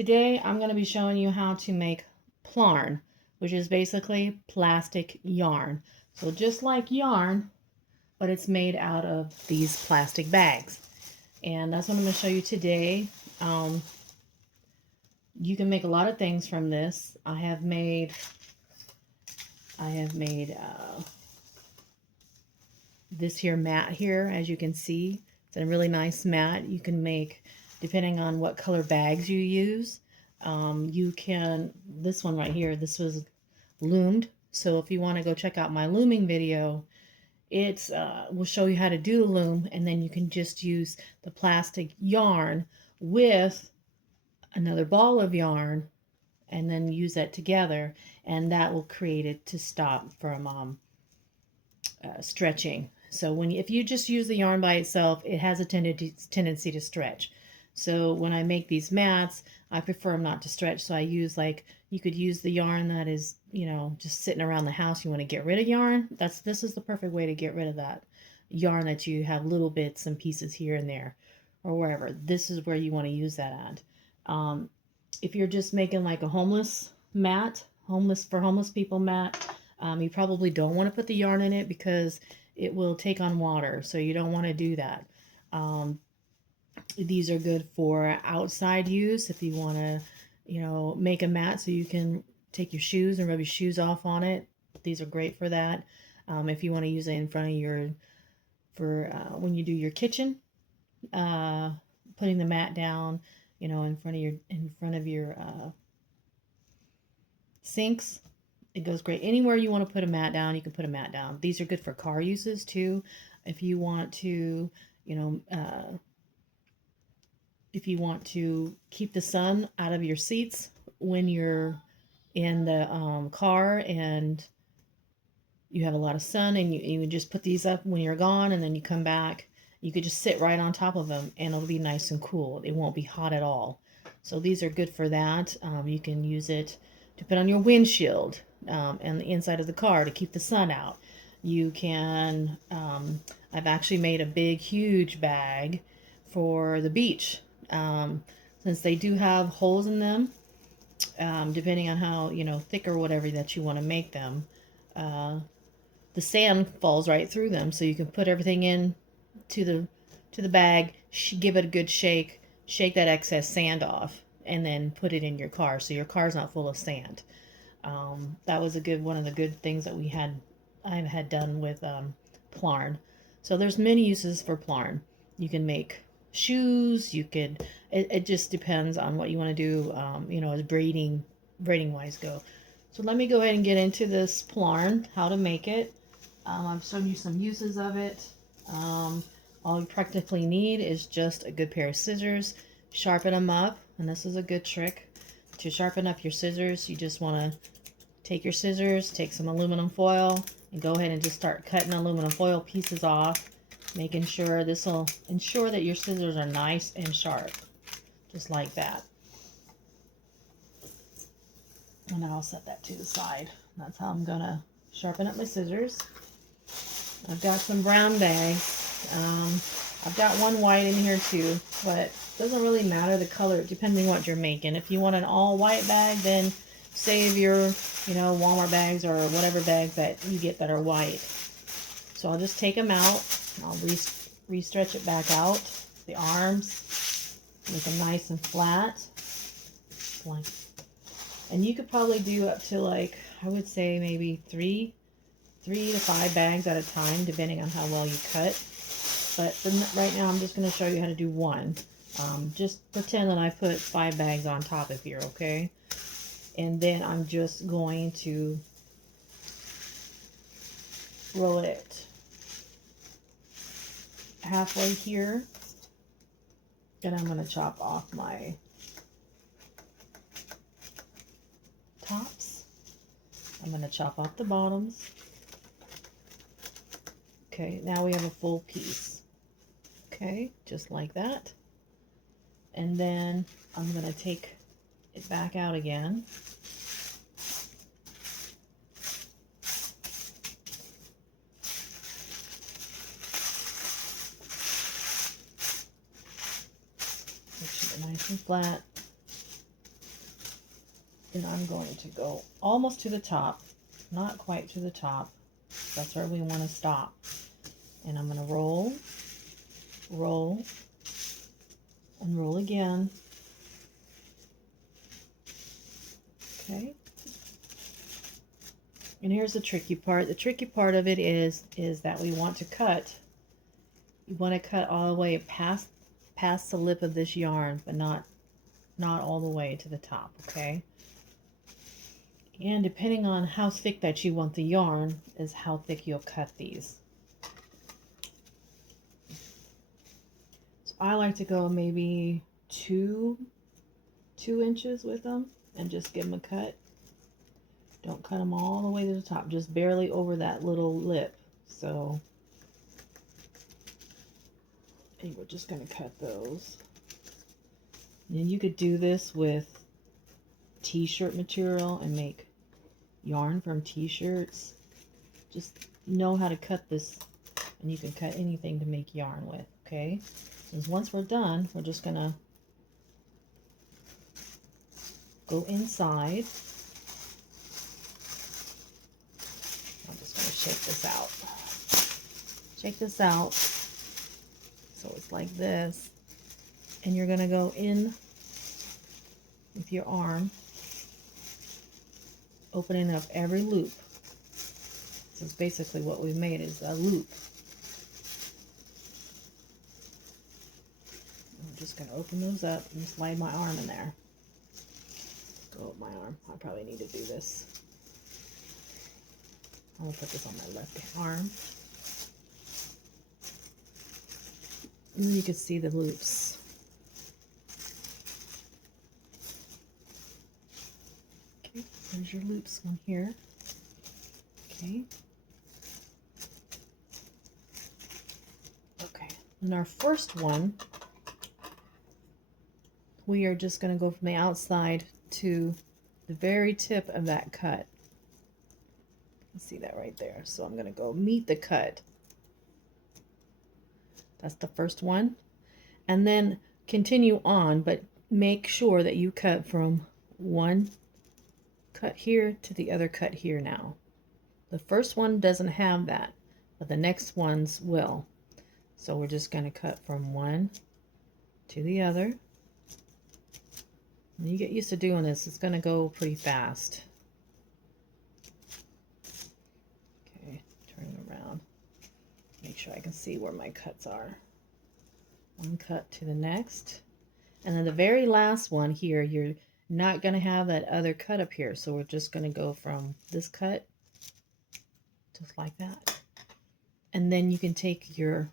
Today I'm going to be showing you how to make Plarn, which is basically plastic yarn. So just like yarn, but it's made out of these plastic bags. And that's what I'm going to show you today. Um, you can make a lot of things from this. I have made this here mat here, as you can see. It's a really nice mat. You can make, depending on what color bags you use, you can, this one right here, this was loomed. So if you want to go check out my looming video, it's will show you how to do the loom, and then you can just use the plastic yarn with another ball of yarn and then use that together, and that will create it to stop from stretching. So if you just use the yarn by itself, it has a tendency to stretch. So when I make these mats, I prefer them not to stretch. So I use, like, you could use the yarn that is, just sitting around the house. You want to get rid of yarn. This is the perfect way to get rid of that yarn that you have little bits and pieces here and there or wherever. This is where you want to use that at. If you're just making like a homeless people mat, you probably don't want to put the yarn in it because it will take on water. So you don't want to do that. These are good for outside use if you want to, make a mat so you can take your shoes and rub your shoes off on it. These are great for that. If you want to use it in front of when you do your kitchen, putting the mat down, in front of your sinks. It goes great. Anywhere you want to put a mat down, you can put a mat down. These are good for car uses too. If you want to, keep the sun out of your seats when you're in the car and you have a lot of sun, and you just put these up when you're gone, and then you come back, you could just sit right on top of them and it'll be nice and cool. It won't be hot at all. So these are good for that. You can use it to put on your windshield and the inside of the car to keep the sun out. You can, I've actually made a huge bag for the beach. Since they do have holes in them, depending on how, thick or whatever that you want to make them, the sand falls right through them. So you can put everything in to the bag, give it a good shake that excess sand off, and then put it in your car so your car's not full of sand. That was one of the good things that I've had done with Plarn. So there's many uses for Plarn. You can make shoes. It just depends on what you want to do, as braiding wise go. So let me go ahead and get into this Plarn, how to make it. I've shown you some uses of it. All you practically need is just a good pair of scissors. Sharpen them up, and this is a good trick to sharpen up your scissors. You just want to take your scissors, take some aluminum foil, and go ahead and just start cutting aluminum foil pieces off, making sure this will ensure that your scissors are nice and sharp, just like that. And I'll set that to the side. That's how I'm gonna sharpen up my scissors. I've got some brown bags. I've got one white in here too, but it doesn't really matter the color depending what you're making. If you want an all white bag, then save your, Walmart bags or whatever bags that you get that are white. So I'll just take them out. I'll re-stretch it back out, the arms, make them nice and flat. And you could probably do up to, like, I would say maybe 3 to 5 bags at a time, depending on how well you cut. But for right now, I'm just going to show you how to do one. Just pretend that I put 5 bags on top of here, okay? And then I'm just going to roll it halfway here. Then I'm going to chop off my tops. I'm going to chop off the bottoms. Okay, now we have a full piece. Okay, just like that. And then I'm going to take it back out again. Make sure they're nice and flat. Then I'm going to go almost to the top, not quite to the top. That's where we want to stop. And I'm going to roll, roll, and roll again. Okay. And here's the tricky part. The tricky part of it is that we want to cut. You want to cut all the way past the lip of this yarn, but not all the way to the top, okay? And depending on how thick that you want the yarn is how thick you'll cut these. So I like to go maybe two inches with them and just give them a cut. Don't cut them all the way to the top, just barely over that little lip. So I think we're just going to cut those. And you could do this with t-shirt material and make yarn from t-shirts. Just know how to cut this, and you can cut anything to make yarn with, okay? Because once we're done, we're just going to go inside. I'm just going to shake this out. Shake this out so it's like this. And you're going to go in with your arm, opening up every loop. This is basically what we've made, is a loop. I'm just going to open those up and slide my arm in there. Go up my arm. I probably need to do this. I'm going to put this on my left arm. And then you can see the loops. Okay, there's your loops one here. Okay. Okay, and our first one, we are just going to go from the outside to the very tip of that cut. You can see that right there. So I'm going to go meet the cut. That's the first one. And then continue on, but make sure that you cut from one cut here to the other cut here now. The first one doesn't have that, but the next ones will. So we're just going to cut from one to the other. When you get used to doing this, it's going to go pretty fast. Okay, turn it around. Make sure I can see where my cuts are. One cut to the next. And then the very last one here, you're not going to have that other cut up here. So we're just going to go from this cut, just like that. And then you can take your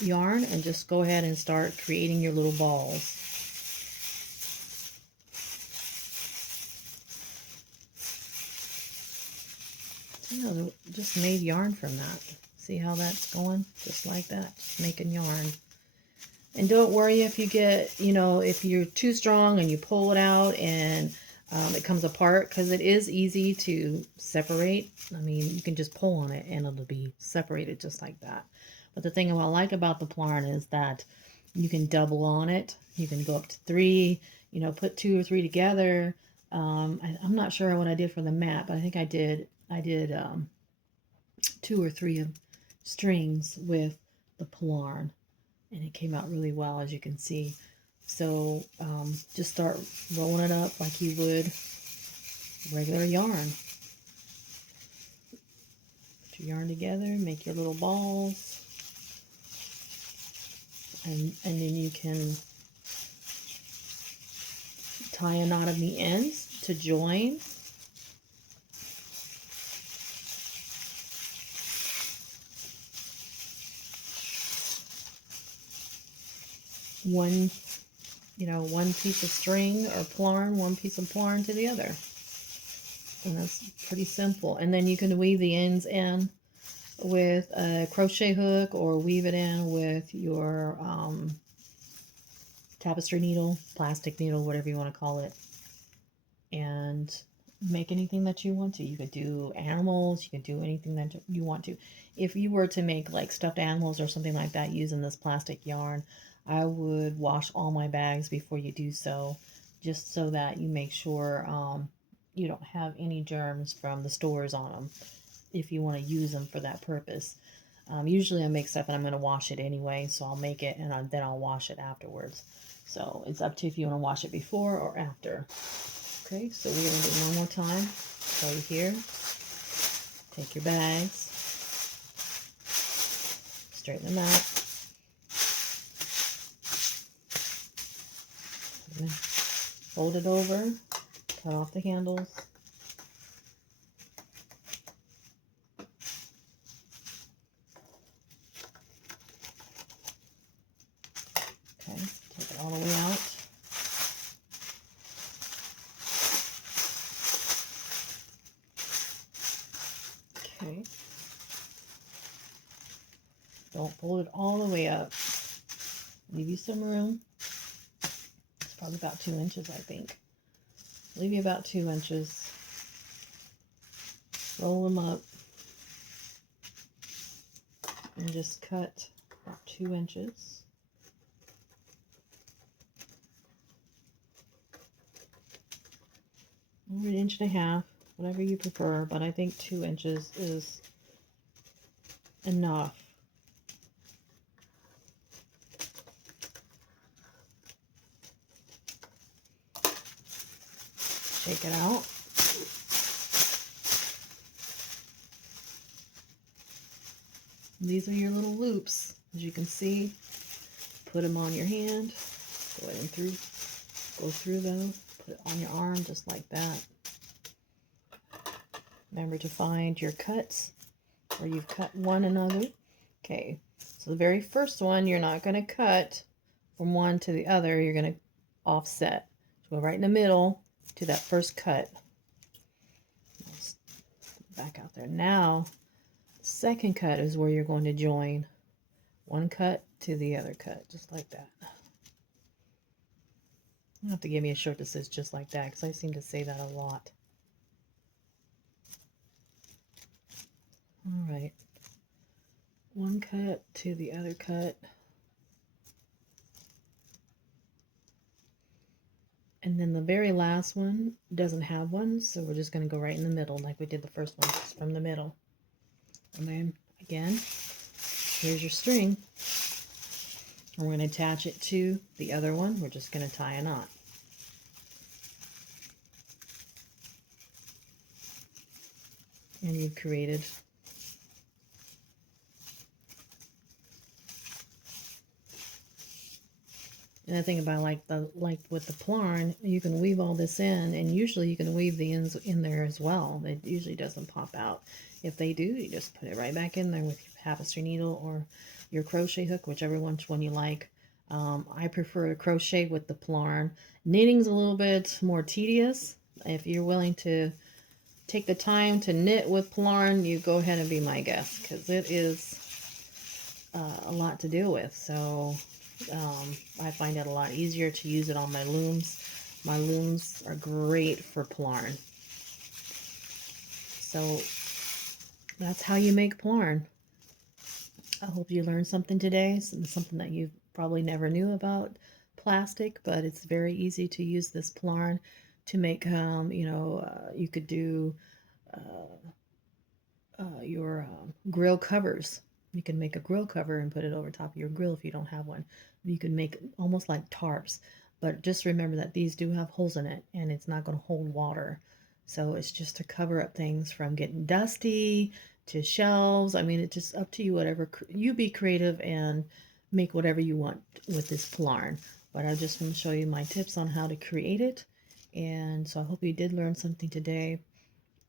yarn and just go ahead and start creating your little balls. You know, just made yarn from that. See how that's going? Just like that, just making yarn. And don't worry if you get, you know, if you're too strong and you pull it out and it comes apart, because it is easy to separate. I mean, you can just pull on it and it'll be separated just like that. But the thing I like about the Plarn is that you can double on it. You can go up to 3, you know, put 2 or 3 together. I'm not sure what I did for the mat, but I think I did 2 or 3 of strings with the Plarn, and it came out really well, as you can see. So just start rolling it up like you would regular yarn. Put your yarn together, make your little balls, and then you can tie a knot of the ends to join. One piece of string or Plarn, one piece of Plarn to the other. And that's pretty simple. And then you can weave the ends in with a crochet hook or weave it in with your tapestry needle, plastic needle, whatever you want to call it. And make anything that you want to. You could do animals, you could do anything that you want to. If you were to make like stuffed animals or something like that using this plastic yarn, I would wash all my bags before you do so, just so that you make sure you don't have any germs from the stores on them if you want to use them for that purpose. Usually I make stuff and I'm going to wash it anyway, so I'll make it and then I'll wash it afterwards. So it's up to you if you want to wash it before or after. Okay, so we're going to do it one more time. So here, take your bags, straighten them out, fold it over, cut off the handles. Okay, take it all the way out. Okay. Don't fold it all the way up. Leave you some room. It's probably about 2 inches, I think. Leave you about 2 inches. Roll them up. And just cut about 2 inches. Or 1.5 inches, whatever you prefer, but I think 2 inches is enough. Shake it out. These are your little loops, as you can see. Put them on your hand. Go ahead and go through those. Put it on your arm just like that. Remember to find your cuts where you've cut one another. Okay, so the very first one, you're not going to cut from one to the other. You're going to offset. So go right in the middle to that first cut. Back out there. Now, the second cut is where you're going to join one cut to the other cut, just like that. You have to give me a shirt that says just like that, because I seem to say that a lot. All right. One cut to the other cut. And then the very last one doesn't have one, so we're just going to go right in the middle like we did the first one, just from the middle. And then, again, here's your string. And we're going to attach it to the other one. We're just going to tie a knot. And you've created and the thing about like with the Plarn, you can weave all this in, and usually you can weave the ends in there as well. It usually doesn't pop out. If they do, you just put it right back in there with your tapestry needle or your crochet hook, whichever one you like. I prefer to crochet with the Plarn. Knitting's a little bit more tedious. If you're willing to take the time to knit with Plarn, you go ahead and be my guest, because it is a lot to deal with. So I find it a lot easier to use it on my looms. My looms are great for Plarn. So that's how you make Plarn. I hope you learned something today, something that you probably never knew about plastic, but it's very easy to use this Plarn to make, you could do your grill covers. You can make a grill cover and put it over top of your grill if you don't have one. You can make almost like tarps, but just remember that these do have holes in it, and it's not going to hold water. So it's just to cover up things from getting dusty to shelves. I mean, it's just up to you, whatever. You be creative and make whatever you want with this Plarn. But I just want to show you my tips on how to create it. And so I hope you did learn something today.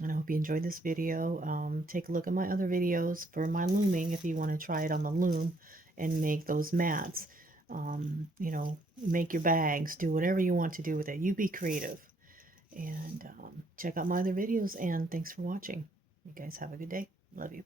And I hope you enjoyed this video. Take a look at my other videos for my looming if you want to try it on the loom and make those mats. Make your bags, do whatever you want to do with it. You be creative. And check out my other videos, and thanks for watching. You guys have a good day. Love you.